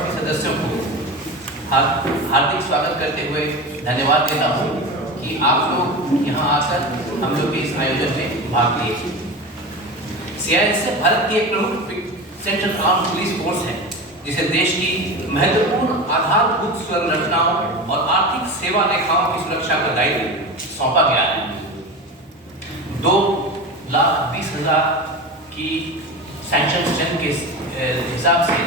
सभी सदस्यों को हार्दिक स्वागत करते हुए धन्यवाद देता हूँ कि आप लोग यहाँ आकर हम लोग के इस आयोजन में भाग लिए। सीआईएसएफ भारत की एक प्रमुख सेंट्रल आर्म पुलिस फोर्स है जिसे देश की महत्वपूर्ण आधारभूत संरचनाओं और आर्थिक सेवा रेखाओं की सुरक्षा का दायित्व सौंपा गया है। 2,20,000 की सैंक्शन स्ट्रेंथ के हिसाब से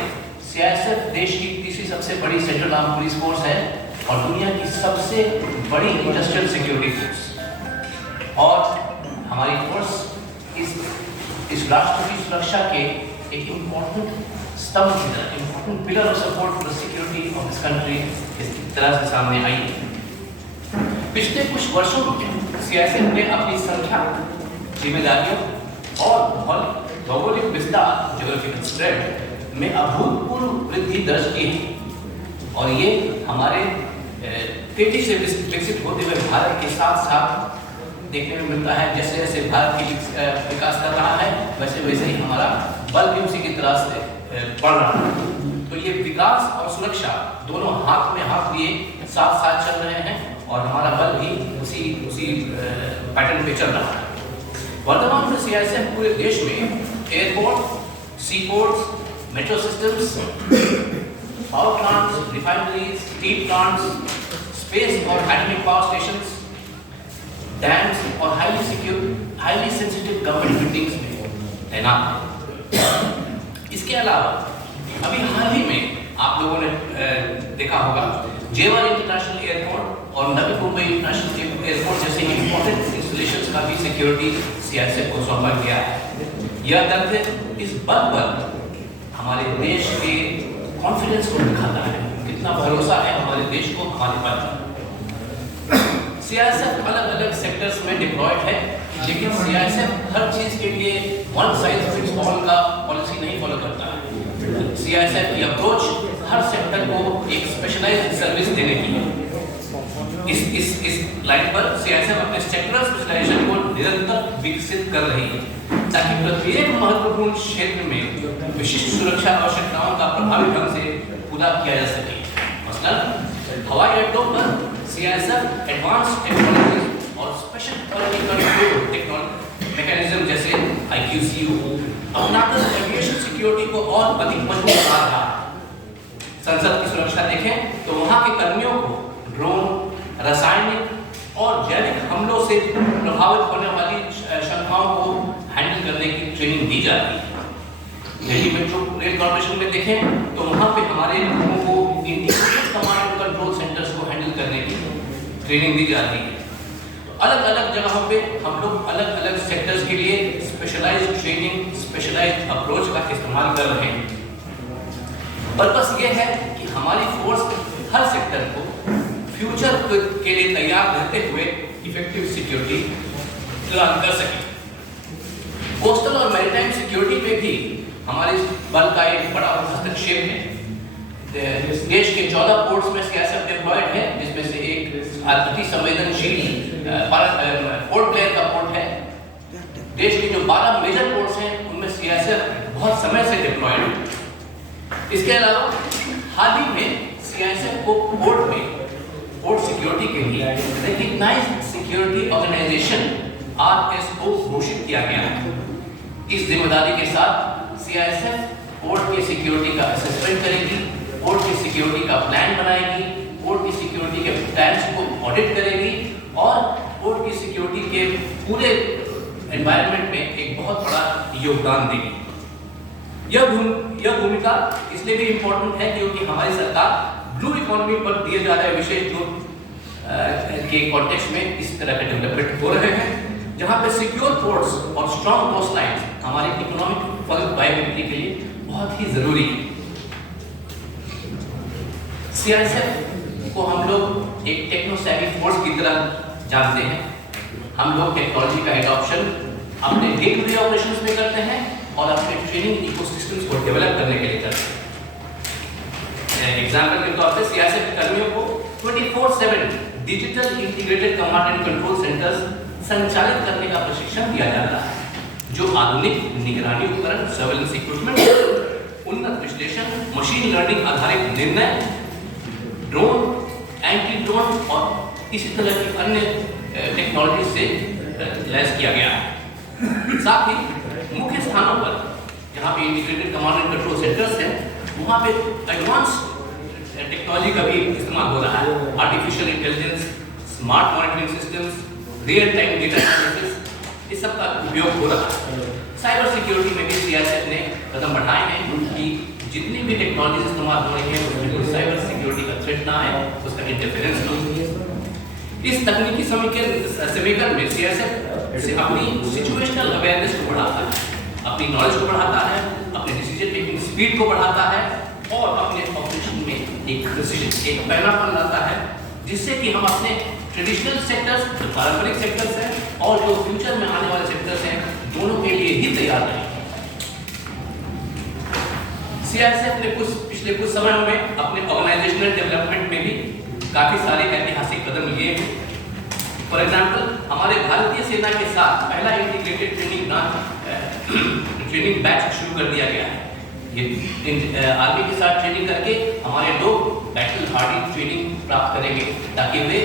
सीआईएसएफ देश की तीसरी सबसे बड़ी सेंट्रल आर्म पुलिस फोर्स है और दुनिया की सबसे बड़ी इंडस्ट्रियल सिक्योरिटी फोर्स। और हमारी फोर्स इस राष्ट्र की सुरक्षा के एक इम्पोर्टेंट स्तंभ की तरह, important pillar of support for the security of this country इस तरह से सामने आई है। पिछले कुछ वर्षों में सीआईएसएफ ने अपनी संख्या, जिम्मेदारियों और भौगोलिक विस्तार, ज्योग्राफिकल स्प्रेड में अभूतपूर्व वृद्धि दर्ज की है और ये हमारे तेजी से विकसित होते हुए भारत के साथ साथ देखने में मिलता है। जैसे जैसे भारत की विकास कर रहा है वैसे वैसे ही हमारा बल भी उसी की तरह से बढ़ रहा है। तो ये विकास और सुरक्षा दोनों हाथ में हाथ लिए साथ साथ चल रहे हैं और हमारा बल भी उसी पैटर्न पे चल रहा है। वर्तमान में सीआईएसएफ पूरे देश में airport, सीपोर्ट्स, metro systems, power plants, refineries, steel plants, space और एटॉमिक पावर स्टेशंस, डैम्स और हाईली सेंसिटिव गवर्नमेंट बिल्डिंग्स में तैनात है। इसके अलावा अभी हाल ही में आप लोगों ने देखा होगा जेवर इंटरनेशनल एयरपोर्ट और नवी मुंबई इंटरनेशनल एयरपोर्ट जैसे इंपॉर्टेंट इंस्टॉलेशंस का भी सिक्योरिटी सीआईएसएफ को सौंपा गया है। यह तथ्य इस बल पर हमारे देश के कॉन्फिडेंस को दिखाता है, कितना भरोसा है हमारे देश को हमारे पर। सीआईएसएफ अलग अलग सेक्टर्स में डिप्लॉयड है, लेकिन सीआईएसएफ हर चीज के लिए वन साइज फिट्स ऑल का पॉलिसी नहीं फॉलो करता है। सीआईएसएफ की अप्रोच हर सेक्टर को एक स्पेशलाइज्ड सर्विस देने की है। इस लाइन पर सीआईएसएफ अपने सेक्टरल स्पेशलाइजेशन को निरंतर विकसित कर रही है ताकि प्रत्येक महत्वपूर्ण क्षेत्र में विशिष्ट सुरक्षा आवश्यकताओं का प्रभावी ढंग से पूरा किया जा सके। मसलन हवाई अड्डों पर सीआईएसएफ एडवांस टेक्नोलॉजी और special quality control technology mechanism जैसे IQCO अपनाकर एविएशन सिक्योरिटी को और अधिक मजबूत बना रहा है। संसद की सुरक्षा देखें तो वहां के कर्मियों को ड्रोन, रासायनिक और जैविक हमलों से प्रभावित होने वाली शंकाओं को हैंडल करने की ट्रेनिंग दी जाती है। दिल्ली मेट्रो रेल कॉर्पोरेशन में देखें तो वहां पे हमारे लोगों को integrated command and control centres को हैंडल करने की ट्रेनिंग दी जाती है। अलग अलग जगहों पे हम लोग अलग अलग सेक्टर्स के लिए स्पेशलाइज्ड ट्रेनिंग, स्पेशलाइज्ड अप्रोच का इस्तेमाल कर रहे हैं। पर्पस ये है कि हमारी फोर्स हर सेक्टर को फ्यूचर के लिए तैयार रहते हुए इफेक्टिव सिक्योरिटी प्रदान कर सके। कोस्टल और मैरीटाइम सिक्योरिटी में भी हमारे बल का एक बड़ा हस्तक्षेप है। देश के 14 पोर्ट्स में सीआईएसएफ डिप्लॉयड है, जिसमें से एक अति संवेदनशील पोर्ट ब्लेयर का पोर्ट है। देश के जो 12 मेजर पोर्ट्स हैं उनमें सीआईएसएफ बहुत समय से डिप्लॉयड है। इसके अलावा हाल ही में सीआईएसएफ को पोर्ट सिक्योरिटी के लिए रिकॉग्नाइज्ड सिक्योरिटी ऑर्गेनाइजेशन RSO घोषित किया गया है। इस जिम्मेदारी के साथ सीआईएसएफ पोर्ट की सिक्योरिटी का असेसमेंट करेगी, पोर्ट की सिक्योरिटी का प्लान बनाएगी, पोर्ट की सिक्योरिटी के प्लान्स को ऑडिट करेगी और पोर्ट की सिक्योरिटी के पूरे एनवायरनमेंट में एक बहुत बड़ा योगदान देगी। यह भूमिका इसलिए भी इम्पोर्टेंट है क्योंकि हमारी सरकार ब्लू इकोनॉमी पर दिए जा रहे विशेष जोर के कॉन्टेक्स्ट में इस तरह के डेवलपमेंट हो रहे हैं, जहां पे सिक्योर पोर्ट्स और स्ट्रॉन्ग कोस्ट लाइंस हमारी इकोनॉमिक वायबिलिटी के लिए बहुत ही जरूरी है। सीआईएसएफ को हम लोग एक टेक्नो सेवी फोर्स की तरह जानते हैं। हम लोग टेक्नोलॉजी का एडॉप्शन अपने डे टू डे ऑपरेशंस में करते हैं और अपने ट्रेनिंग इकोसिस्टम्स को डेवलप करने के लिए करते हैं। एग्जाम्पल के तौर पे सीआईएसएफ के कर्मियों को 24/7 digital integrated command and control centres संचालित करने का प्रशिक्षण दिया जाता है, जो आधुनिक निगरानी उपकरण सर्वेलेंस इक्विपमेंट उन्नत विश्लेषण, मशीन लर्निंग आधारित निर्णय, ड्रोन, एंटी ड्रोन और इसी तरह की अन्य टेक्नोलॉजी से लैस किया गया है। साथ ही मुख्य स्थानों पर जहाँ पे integrated command and control centres हैं, वहाँ पे एडवांस टेक्नोलॉजी का भी इस्तेमाल हो रहा है। Artificial intelligence, smart monitoring systems, real time data analysis, इस सब का उपयोग हो रहा है। साइबर सिक्योरिटी में भी सीआईएसएफ ने कदम बढ़ाए हैं कि जितनी भी टेक्नोलॉजी इस्तेमाल हो रही है उसमें कोई साइबर सिक्योरिटी का थ्रेट ना है, उसका इंटरफेरेंस ना हो। इस तकनीकी समीकरण में सीआईएसएफ से अपनी सिचुएशनल अवेयरनेस को बढ़ाता है, अपनी नॉलेज को बढ़ाता है, अपने डिसीजन मेकिंग स्पीड को बढ़ाता है और अपने ऑपरेशन में एक प्रिसिजन, एक पैनापन लाता है, जिससे कि हम अपने ट्रेडिशनल सेक्टर्स, जो पारंपरिक सेक्टर्स हैं और जो फ्यूचर में आने वाले सेक्टर्स हैं, दोनों के लिए ही तैयार रहेंगे। सीआईएसएफ ने पिछले कुछ समय में अपने ऑर्गेनाइजेशनल डेवलपमेंट में भी काफी सारे ऐतिहासिक कदम लिए हैं। फॉर एग्जांपल, हमारे भारतीय सेना के साथ पहला इंटीग्रेटेड ट्रेनिंग बैच शुरू कर दिया गया है। ये आर्मी के साथ ट्रेनिंग करके हमारे लोग बैटल हार्डी ट्रेनिंग प्राप्त करेंगे ताकि वे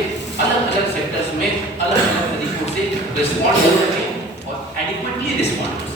अलग अलग सेक्टर्स में अलग अलग तरीकों से रिस्पॉन्ड कर सकें और एडिक्वेटली रिस्पॉन्ड